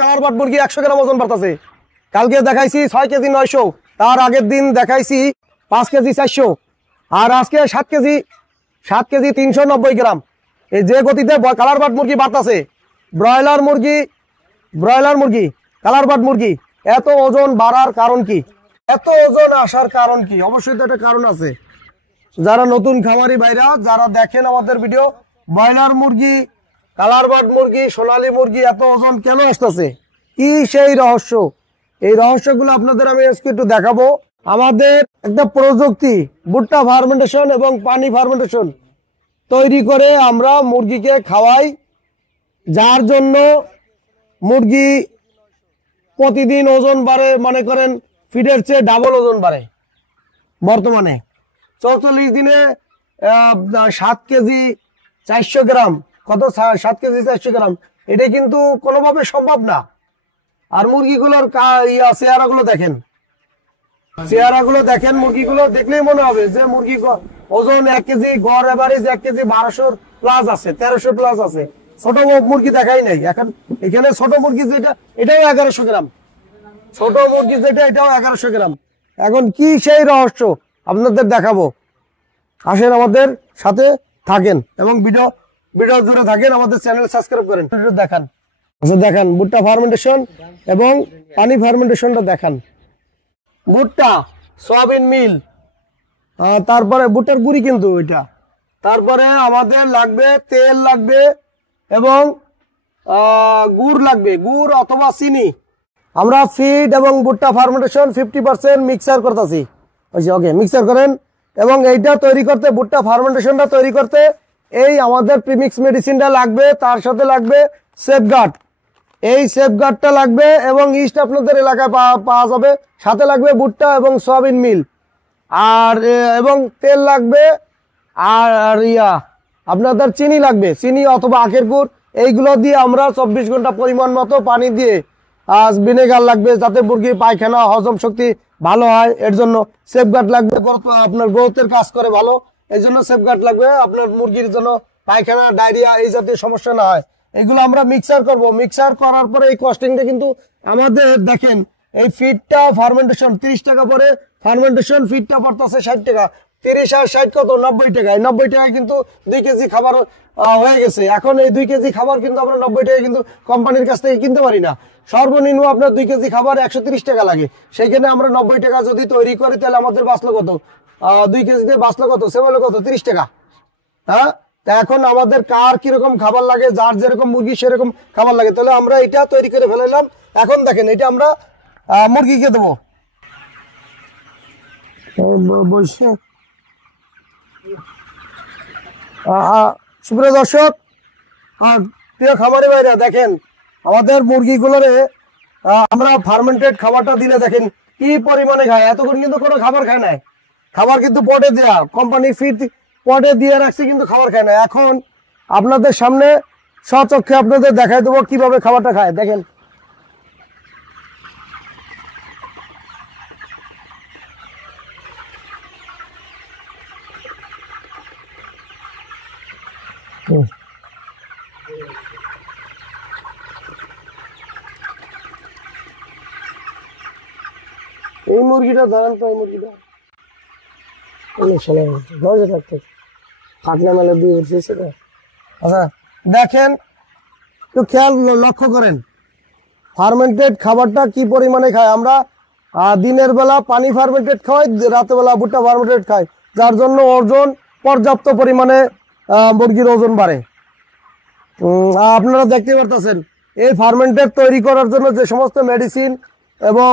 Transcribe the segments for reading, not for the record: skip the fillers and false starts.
Colour but মুরগি 100 গ্রাম ওজন বাড়তেছে। কালকে দেখাইছি 6 কেজি 900, তার আগের দিন দেখাইছি 5 কেজি 400, আর আজকে 7 কেজি 390 গ্রাম। এই যে গতিতে কালার বাট মুরগি বাড়তেছে, ব্রয়লার মুরগি কালার বাট মুরগি এত ওজন বাড়ার কারণ কি, এত ওজন আসার কারণ কি? অবশ্যই তো একটা কারণ আছে। যারা নতুন খামারি ভাইরা যারা দেখেন আমাদের ভিডিও, ব্রয়লার মুরগি, কালার বাট মুরগি, সোনালী মুরগি এত ওজন কেন আসতেছে, কি সেই রহস্য? এই রহস্যগুলো আপনাদের আমি আজকে একটু দেখাবো। আমাদের একটা প্রযুক্তি ভুট্টা ফার্মেন্টেশন এবং পানি ফার্মেন্টেশন তৈরি করে আমরা মুরগিকে খাওয়াই, যার জন্য মুরগি প্রতিদিন ওজন বাড়ে, মনে করেন ফিডের চেয়ে ডাবল ওজন বাড়ে। বর্তমানে 44 দিনে 7 কেজি 400 গ্রাম, কত 7 কেজি 400 গ্রাম, এটা কিন্তু কোনোভাবে সম্ভব না। আর মুরগিগুলোর চেহারাগুলো দেখেন, মুরগিগুলো দেখলেই মনে হবে যে মুরগি ওজন 1 কেজি, গড় এভারেজ 1 কেজি 1200 প্লাস আছে, 1300 প্লাস আছে। ছোট মুরগি দেখাই নাই এখন। এখানে ছোট মুরগি যেটা, এটাও 1100 গ্রাম, ছোট মুরগি যেটা এটাও 1100 গ্রাম। এখন কি সেই রহস্য আপনাদের দেখাবো, আসেন আমাদের সাথে থাকেন এবং ভিডিও জুড়ে থাকেন, আমাদের চ্যানেল সাবস্ক্রাইব করেন, দেখান। আচ্ছা দেখান ভুট্টা ফার্মেন্টেশন এবং পানি ফার্মেন্টেশনটা দেখান। ভুট্টা, সয়াবিন মিল, তারপরে ভুট্টার গুঁড়ি কিন্তু এটা, তারপরে আমাদের লাগবে তেল লাগবে এবং গুড় লাগবে, গুড় অথবা চিনি। আমরা ফিড এবং ভুট্টা ফার্মেন্টেশন 50% মিক্সার করতেছি। ওকে, মিক্সার করেন। এবং এইটা তৈরি করতে, ভুট্টা ফার্মেন্টেশনটা তৈরি করতে এই আমাদের প্রিমিক্স মেডিসিনটা লাগবে, তার সাথে লাগবে সেফগার্ড, এই সেফগার্ডটা লাগবে এবং ইস্ট আপনাদের এলাকায় পাওয়া যাবে, সাথে লাগবে ভুট্টা এবং সয়াবিন মিল, আর এবং তেল লাগবে, আর আপনাদের চিনি লাগবে, চিনি অথবা আখের গুড়। এইগুলো দিয়ে আমরা 24 ঘন্টা পরিমাণ মতো পানি দিয়ে, ভিনেগার লাগবে যাতে মুরগির পায়খানা হজম শক্তি ভালো হয়, এর জন্য সেফগার্ড লাগবে। আপনার গ্রোথের কাজ করে ভালো, এই জন্য সেফগার্ড লাগবে, আপনার মুরগির জন্য পায়খানা, ডায়রিয়া এই জাতীয় সমস্যা না হয়। এগুলো আমরা মিক্সার করব। মিক্সার করার পরে এই কস্টিংটা কিন্তু আমাদের দেখেন, এই ফিডটা ফার্মেন্টেশন 30 টাকা পরে, ফার্মেন্টেশন ফিডটা পড়তেছে 60 টাকা। 30 আর 60 কত, 90 টাকায়। 90 টাকায় কিন্তু 2 কেজি খাবার হয়ে গেছে। এখন এই 2 কেজি খাবার কিন্তু আমরা 90 টাকায় কিন্তু কোম্পানির কাছ থেকে কিনতে পারি না। সর্বনিম্ন আপনার 2 কেজি খাবার 130 টাকা লাগে। সেইখানে আমরা 90 টাকা যদি তৈরি করি, তাহলে আমাদের বাঁচলো কত, 2 কেজিতে বাঁচলো কত, সে হলো কত, 30 টাকা। হ্যাঁ, এখন আমাদের কার কিরকম খাবার লাগে, যার যেরকম মুরগি সেরকম খাবার লাগে, তাহলে আমরা এটা তৈরি করে ফেলাইলাম। এখন দেখেন, এটা আমরা মুরগিকে দেবো। সুপ্রিয় দর্শক, প্রিয় খামারি ভাইরা, দেখেন আমাদের মুরগিগুলোরে আমরা ফার্মেন্টেড খাবারটা দিলে দেখেন কি পরিমাণে খায়। এতক্ষণ কিন্তু কোনো খাবার খায় নাই, খাবার কিন্তু পটে দেয়া, কোম্পানি ফিড পটে দিয়ে রাখছে, কিন্তু খাবার খায় না। এখন আপনাদের সামনে স্বচক্ষে আপনাদের দেখাই দেবো কিভাবে খাবারটা খায়। দেখেন, এই মুরগিটা ধরেন তো, এই মুরগিটা আচ্ছা দেখেন, একটু খেয়াল লক্ষ্য করেন ফার্মেন্টেড খাবারটা কি পরিমাণে খায়। আমরা দিনের বেলা পানি ফার্মেন্টেড খাওয়াই, রাতের বেলা ভুট্টা ফার্মেন্টেড খাই, যার জন্য ওজন পর্যাপ্ত পরিমাণে মুরগির ওজন বাড়ে। আপনারা দেখতে পারতেছেন, এই ফার্মেন্টেড তৈরি করার জন্য যে সমস্ত মেডিসিন এবং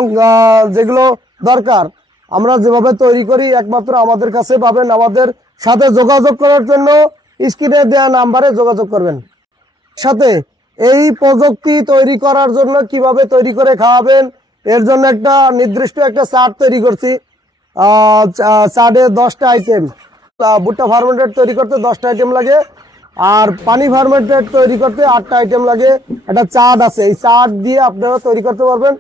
যেগুলো দরকার আমরা যেভাবে তৈরি করি, একমাত্র আমাদের কাছে পাবেন। আমাদের সাথে যোগাযোগ করার জন্য স্ক্রিনে দেওয়া নাম্বারে যোগাযোগ করবেন। সাথে এই প্রযুক্তি তৈরি করার জন্য কিভাবে তৈরি করে খাওয়াবেন, এর জন্য একটা নির্দিষ্ট একটা চার্ট তৈরি করছি। চার্টে 10টা আইটেম, ভুট্টা ফার্মেন্টেড তৈরি করতে 10টা আইটেম লাগে, আর পানি ফার্মেন্টেড তৈরি করতে 8টা আইটেম লাগে। একটা চার্ট আছে, এই চার্ট দিয়ে আপনারা তৈরি করতে পারবেন।